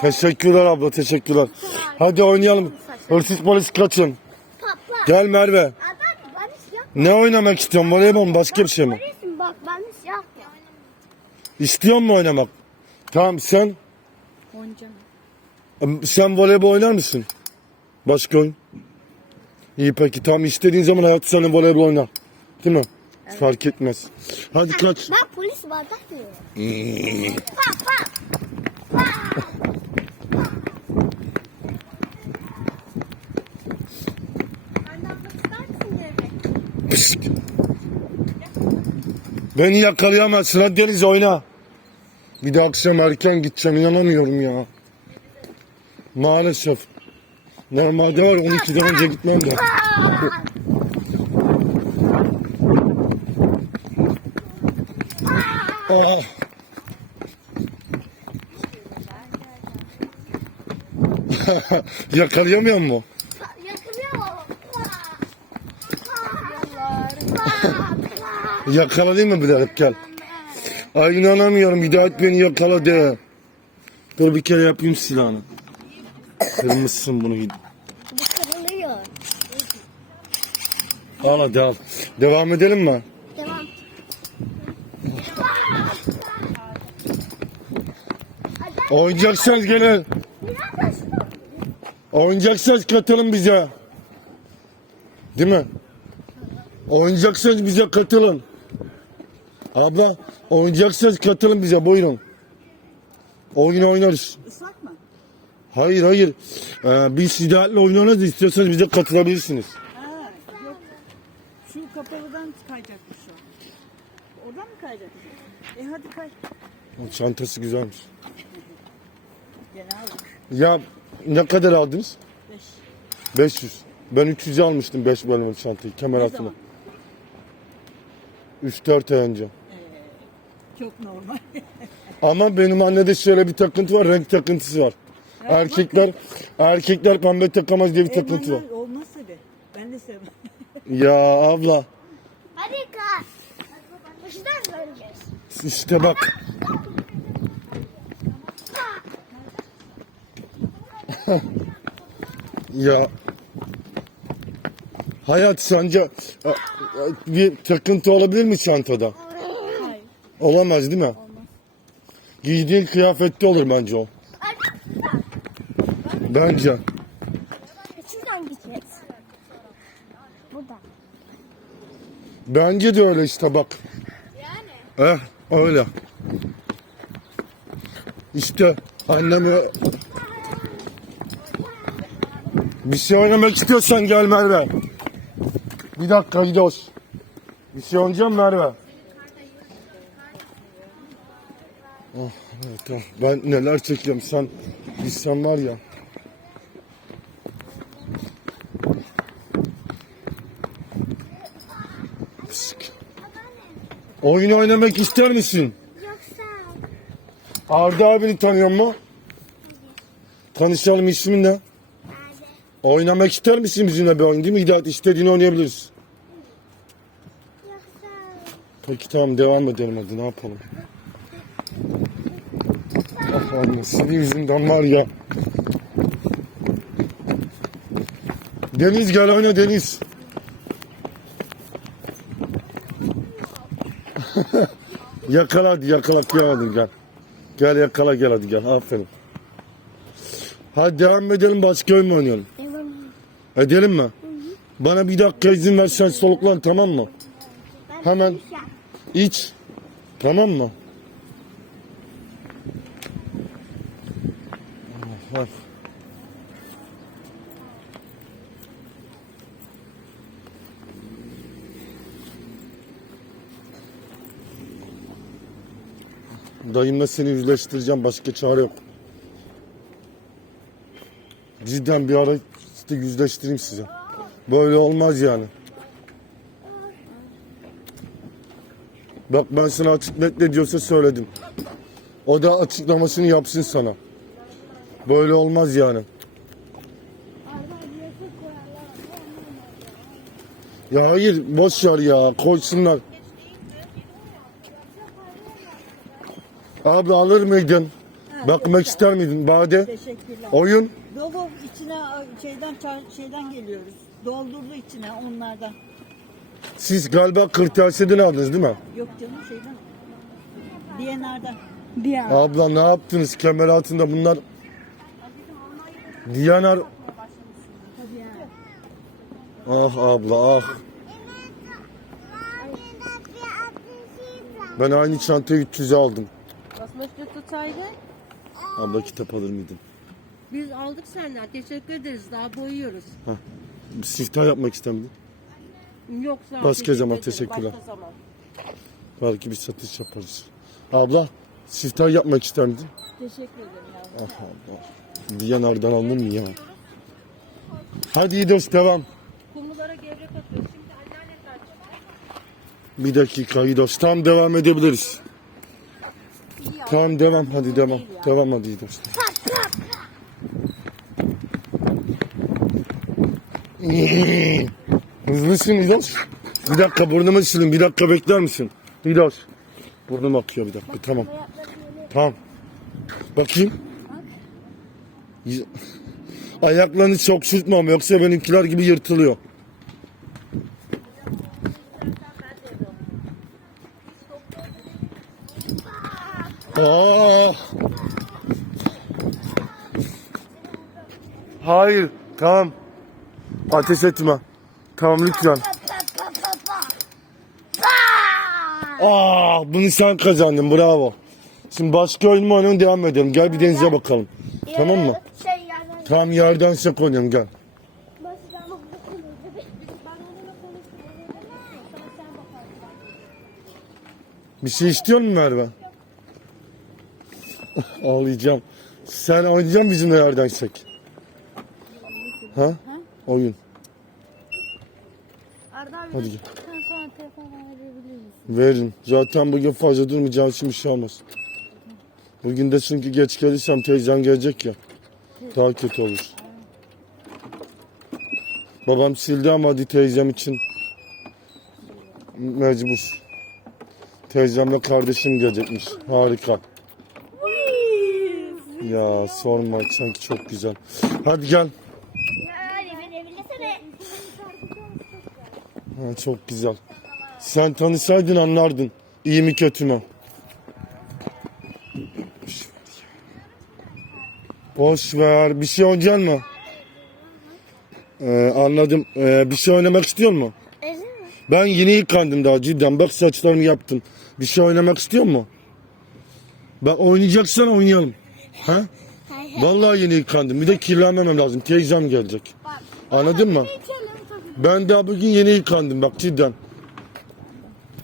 Teşekkürler abla teşekkürler. Hadi oynayalım. Hırsız polis kaçın. Gel Merve. Ne oynamak istiyorsun? Voleybol mu başka bir şey mi? Bak ben siyah ya. İstiyor mu oynamak? Tamam sen Oynayacağım. sen voleybol oynar mısın? Başka oyun? İyi peki tamam istediğin zaman hayatı senin voleybol oynar. Değil mi? Fark etmez. Hadi kaç. Ben polis bardak diyorum. Bak bak. Beni yakalayamazsın. Hadi Deniz oyna. Bir de akşam erken gideceğim. inanamıyorum ya. Maalesef. Normalde var 12'den önce gitmem de. Ah. Yakalayamıyor mu? Yakaladın mı bilerek gel. Ay inanamıyorum Hidayet beni yakaladı. Dur bir kere yapayım silahını. Kırmışsın bunu. Hid- Bu kırılıyor. Al hadi al. Devam edelim mi? Tamam. Oynayacaksanız gelin. Oynayacaksanız katılın bize. Değil mi? Oynayacaksanız bize katılın. Abla oynayacaksanız katılın bize buyurun. Oyun oynarız. Islak mı? Hayır hayır. Ee, biz Hidayet'le oynarız istiyorsanız bize katılabilirsiniz. Ha, yok. Şu kapalıdan kayacakmış o. Oradan mı kayacak? E hadi kay. Çantası güzelmiş. Gene aldık. Ya ne kadar aldınız? Beş. 500. Ben 300'e almıştım 5 bölümlü çantayı kemer Ne altına. zaman? 3-4 ay önce. Çok normal. Ama benim annede şöyle bir takıntı var, renk takıntısı var. Ya Erkekler erkekler pembe takamaz diye bir E, takıntı var. olmaz tabii. Ben de sevmem. Ya abla Hadi kal. Başından göreceğiz. işte bak. ya Hayat sence e, e, bir takıntı olabilir mi çantada? Olamaz değil mi? Olmaz. Giydiğin kıyafette olur bence o. Bence. Şuradan gideceğiz. Buradan. Bence de öyle işte bak. Yani. Eh öyle. İşte annem bir şey oynamak istiyorsan gel Merve. Bir dakika gidiyoruz. Bir şey oynayacağım Merve. Oh, evet, tamam. Ben neler çekiyorum sen bilsen var ya. Pişk. Oyun oynamak ister misin? Yoksa. Arda abini tanıyor mu? Tanışalım ismin ne? Nerede? Oynamak ister misin bizimle bir oyun değil mi? Hidayet istediğini oynayabiliriz. Yoksa. Peki tamam devam edelim hadi ne yapalım. Ah anne senin yüzünden var ya. Deniz gel oyna Deniz. yakala hadi yakala hadi gel. Gel yakala gel hadi gel aferin. Hadi devam edelim başka oyun mu oynayalım? Edelim mi? Bana bir dakika izin versen soluklan tamam mı? Hemen. İç. Tamam mı? Bak. Dayımla seni yüzleştireceğim. Başka çare yok. Cidden bir ara işte yüzleştireyim size. Böyle olmaz yani. Bak ben sana açık net ne diyorsa söyledim. O da açıklamasını yapsın sana. Böyle olmaz yani. Ya hayır boş ver ya koysunlar. Abi alır mıydın? Bakmak ister miydin? Bade. Teşekkürler. Oyun. Dolu içine şeyden çar- şeyden geliyoruz. Doldurdu içine onlardan. Siz galiba kırtasiyeden aldınız değil mi? Yok canım şeyden. DNR'dan. Diğer. Abla ne yaptınız? Kemer altında bunlar. Diyanar. Ah abla ah. Ben aynı çantayı 300'e aldım. Abla kitap alır mıydın? Biz aldık senden. Teşekkür ederiz. Daha boyuyoruz. Siftah yapmak ister miydin? Yok sağ ol. Başka zaman, ederim. teşekkürler. Başka zaman. Belki bir satış yaparız. Abla siftah yapmak ister? Teşekkür ederim yavrum. Ah abla. Diyanar'dan alınır mı ya? Hadi İdos devam. Kumrulara gevrek atıyoruz. Şimdi anneannem kaçacak. Bir dakika İdos. Tam devam edebiliriz. Tamam devam hadi devam. Devam hadi İdos. Hızlısın İdos. Bir dakika burnumu silin. Bir dakika bekler misin? İdos. Burnum akıyor bir dakika. Tamam. Tamam. Bakayım. Y- Ayaklarını çok sürtmem yoksa benimkiler gibi yırtılıyor. Aa! Hayır, tamam. Ateş etme. Tamam lütfen. Aa, bunu sen kazandın, bravo. Şimdi başka oyun mu oynayalım, devam edelim. Gel bir denize bakalım. Tamam mı? Şey yani. Tamam yerden şak oynayalım, gel. Bir şey istiyor musun Merve? Ağlayacağım. Sen oynayacak mısın bizimle yerden şak? Ha? Oyun. Arda abi Hadi gel. sen sonra telefon verebilir misin? Verin. Zaten bugün fazla durmayacağım için bir şey olmaz. Bugün de çünkü geç gelirsem teyzem gelecek ya. Daha kötü olur. Babam sildi ama hadi teyzem için mecbur. Teyzemle kardeşim gelecekmiş. Harika. Ya sorma sanki çok güzel. Hadi gel. Ha, çok güzel. Sen tanışsaydın anlardın. İyi mi kötü mü? Boş ver. Bir şey oynayacak mı? Ee, anladım. Ee, bir şey oynamak istiyor mu? Ben yeni yıkandım daha cidden. Bak saçlarımı yaptım. Bir şey oynamak istiyor mu? Ben oynayacaksan oynayalım. Ha? Vallahi yeni yıkandım. Bir de kirlenmemem lazım. Teyzem gelecek. Anladın mı? Ben daha bugün yeni yıkandım bak cidden.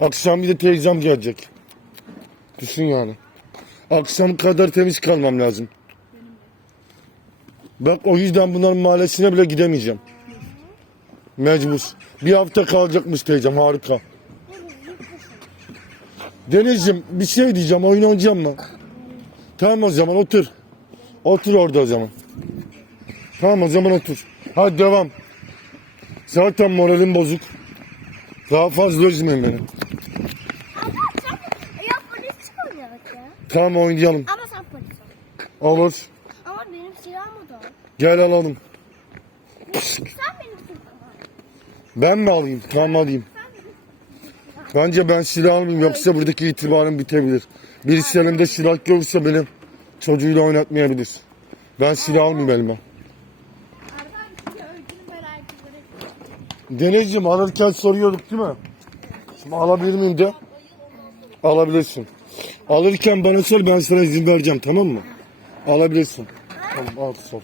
Akşam bir de teyzem gelecek. Düşün yani. Akşam kadar temiz kalmam lazım. Bak o yüzden bunların mahallesine bile gidemeyeceğim. Mecbur. Bir hafta kalacakmış teyzem harika. Denizciğim bir şey diyeceğim oyun oynayacağım mı? Tamam o zaman otur. Otur orada o zaman. Tamam o zaman otur. Hadi devam. Zaten moralim bozuk. Daha fazla üzmeyin beni. Ya polis çıkmayacak ya. Tamam oynayalım. Ama sen polis ol. Olur. Ama benim silahım o da. Gel alalım. Sen benim silahım. Ben mi alayım? Tamam alayım. Bence ben silah almayayım yoksa buradaki itibarım bitebilir. Birisi elimde silah görürse beni çocuğuyla oynatmayabilir. Ben silah almayayım elime. Denizciğim alırken soruyorduk değil mi? Şimdi alabilir miyim de? Alabilirsin. Alırken bana sor ben sana izin vereceğim tamam mı? Alabilirsin. Tamam al sor.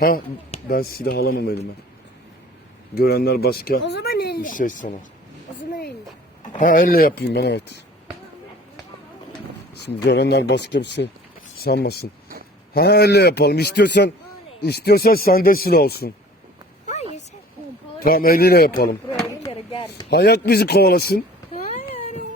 Ha ben silah alamam elime. Görenler başka O zaman bir elle. şey sanar. O zaman elle. Ha elle yapayım ben evet. Şimdi görenler başka bir şey sanmasın. Ha elle yapalım. İstiyorsan istiyorsan sende silah olsun. Hayır sen. Tamam eliyle yapalım. Bir. Hayat bizi kovalasın. Hayır oğlum.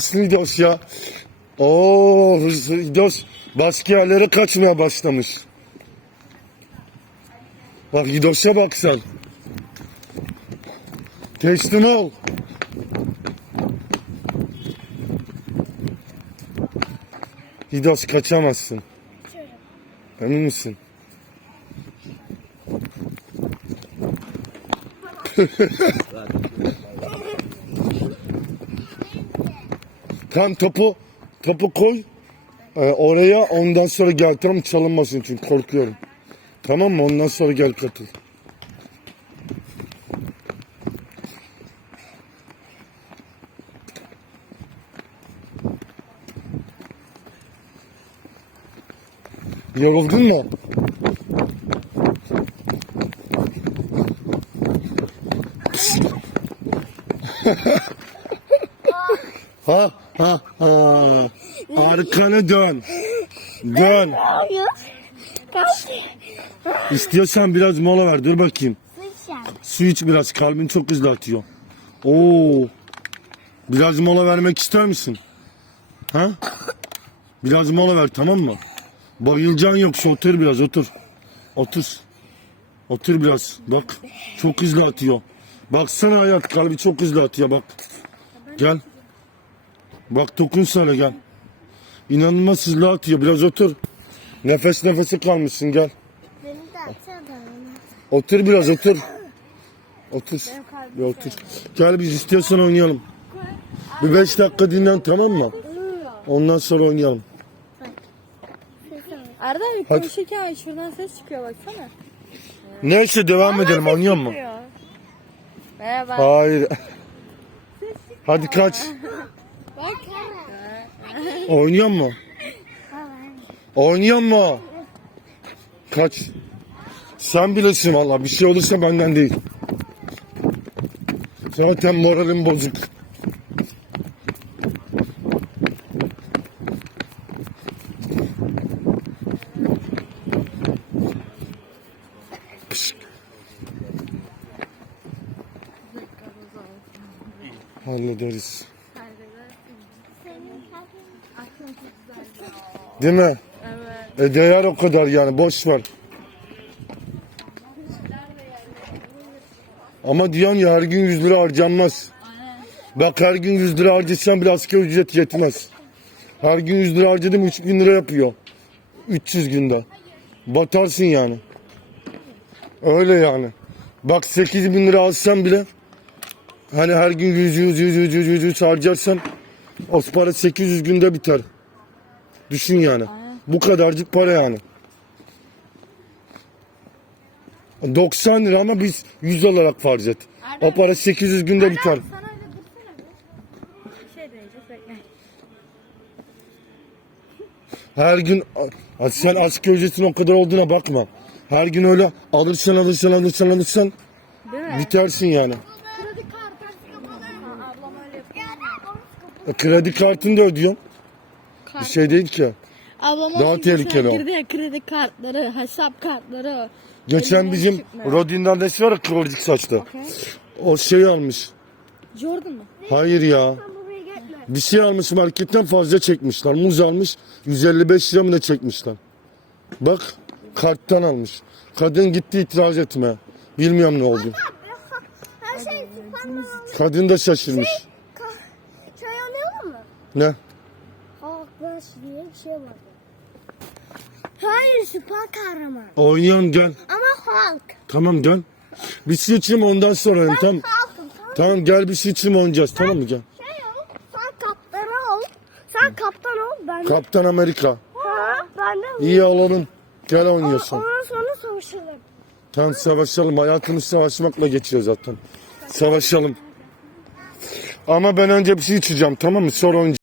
Hızlısın İdos ya. Oo hızlı İdos başka yerlere kaçmaya başlamış. Bak Yidoş'a bak sen. Teslim ol. Yidoş kaçamazsın. Emin misin? Tam topu topu koy. Ee, oraya ondan sonra gel tamam çalınmasın çünkü korkuyorum. Tamam mı? Ondan sonra gel katıl. Yoruldun mu? ha ha. Arkanı dön. Dön. İstiyorsan biraz mola ver. Dur bakayım. Su iç biraz. Kalbin çok hızlı atıyor. Oo. Biraz mola vermek ister misin? Ha? Biraz mola ver tamam mı? Bayılacaksın yoksa otur biraz otur. Otur. Otur biraz. Bak. Çok hızlı atıyor. Baksana hayat kalbi çok hızlı atıyor bak. Gel. Bak dokun sana gel. İnanılmaz hızlı atıyor. Biraz otur. Nefes nefese kalmışsın gel. Beni de atsana. Otur biraz otur. Otur. Bir otur. Gel biz istiyorsan oynayalım. Bir beş dakika dinlen tamam mı? Ondan sonra oynayalım. Arda bir Hadi. konuşurken şuradan ses çıkıyor baksana. Neyse devam edelim anlıyor musun? Çıkıyor. Merhaba. Hayır. Hadi kaç. Oynuyor mu? Oynuyor mu? Kaç. Sen bilirsin valla bir şey olursa benden değil. Zaten moralim bozuk. Hallederiz. Değil mi? Evet. E değer o kadar yani boş ver. Ama diyorsun ya her gün 100 lira harcanmaz. Bak her gün 100 lira harcasan bir asgari ücret yetmez. Her gün 100 lira harcadım 3000 lira yapıyor. 300 günde. Batarsın yani. Öyle yani. Bak 8 bin lira alsan bile hani her gün 100 100 100 100 100 100, 100 harcarsan o para 800 günde biter. Düşün yani. Bu kadarcık para yani. 90 lira ama biz 100 olarak farz et. O para 800 günde biter. Sana öyle dursana bir. Bir şey bekle. Her gün sen asgari ücretin o kadar olduğuna bakma. Her gün öyle alırsan alırsan alırsan alırsan bitersin yani. E, kredi kartını da ödüyorsun. Bir şey değil ki. Ablam Daha tehlikeli o. Girdi ya kredi kartları, hesap kartları. Geçen Elinden bizim çıkmıyor. Rodin annesi var ya kıvırcık saçlı. Okey. O şey almış. Jordan mı? Hayır ya. Buraya. Bir şey almış marketten fazla çekmişler. Muz almış 155 lira mı ne çekmişler. Bak karttan almış. Kadın gitti itiraz etme. Bilmiyorum ne oldu. Her şey Kadın da şaşırmış. Çay oynayalım mı? Ne? Halk Rush diye bir şey vardı. Hayır süper kahraman. Oynayalım gel. Ama Hulk. Tamam gel. Bir şey içeyim ondan sonra. Tamam. Hulk'ım sen Tamam gel bir şey içeyim oynayacağız tamam mı gel. şey ol. Sen kaptan ol. Sen kaptan ol. Ben de. Kaptan Amerika. Ha, ben de. İyi alalım. Gel oynuyorsun. Ondan sonra savaşalım. Tamam savaşalım. Hayatımız savaşmakla geçiyor zaten. Savaşalım. Ama ben önce bir şey içeceğim tamam mı? Sonra oynayacağız.